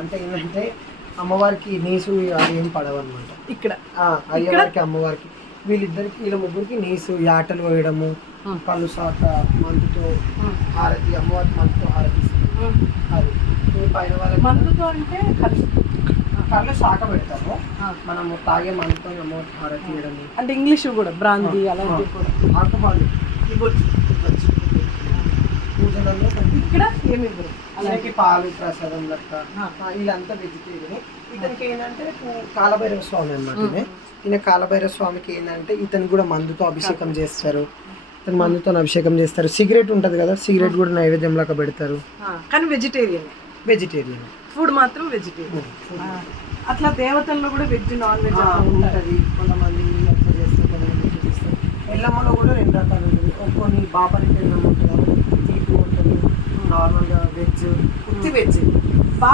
అంటే ఏంటంటే అమ్మవారికి నీసు అది ఏం పడవన్నమాట. ఇక్కడ అయ్యవారికి అమ్మవారికి వీళ్ళిద్దరికి వీళ్ళ ముగ్గురికి నీసు యాటలు వేయడము, కళ్ళు సాక మందుతో హారతి, అమ్మవారికి మందుతో హారతి ఇస్తుంది. అది పైన వాళ్ళకి మందుతో అంటే కళ్ళు శాఖ పెడతాము మనము తాగే మందుతో అమ్మవారికి హారతి ఇవ్వడము. అంటే ఇంగ్లీష్ కూడా బ్రాంతి అలాంటివి కూడా ఆకుపాలు ఇవ్వచ్చు. పూజలలో ఇక్కడ ఏమి ఇవ్వరు. అలాగే పాలు ప్రసాదం లెక్క. వీళ్ళంతా వెజిటేరియన్. ఇతనికి ఏంటంటే కాలభైరవ స్వామి అన్నమాట. ఈయన కాలభైరవ స్వామికి ఏంటంటే ఇతను కూడా మందుతో అభిషేకం చేస్తారు. ఇతను మందుతో అభిషేకం చేస్తారు. సిగరెట్ ఉంటుంది కదా, సిగరెట్ కూడా నైవేద్యం లాగా పెడతారు. కానీ వెజిటేరియన్ ఫుడ్ మాత్రం వెజిటేరియన్. అట్లా దేవతల్లో కూడా వెజ్ నాన్ వెజ్ ఉంటుంది. కొంతమంది అట్లా చేస్తారు, కొంతమంది చేస్తారు. ఎల్లమ్మలో కూడా 2 రకాలు ఉంటుంది. కొన్ని బాపరి ఎల్లమ్మ ఉంటుంది, తీపి ఉంటుంది, నార్మల్గా వెజ్, ఉత్తి వెజ్.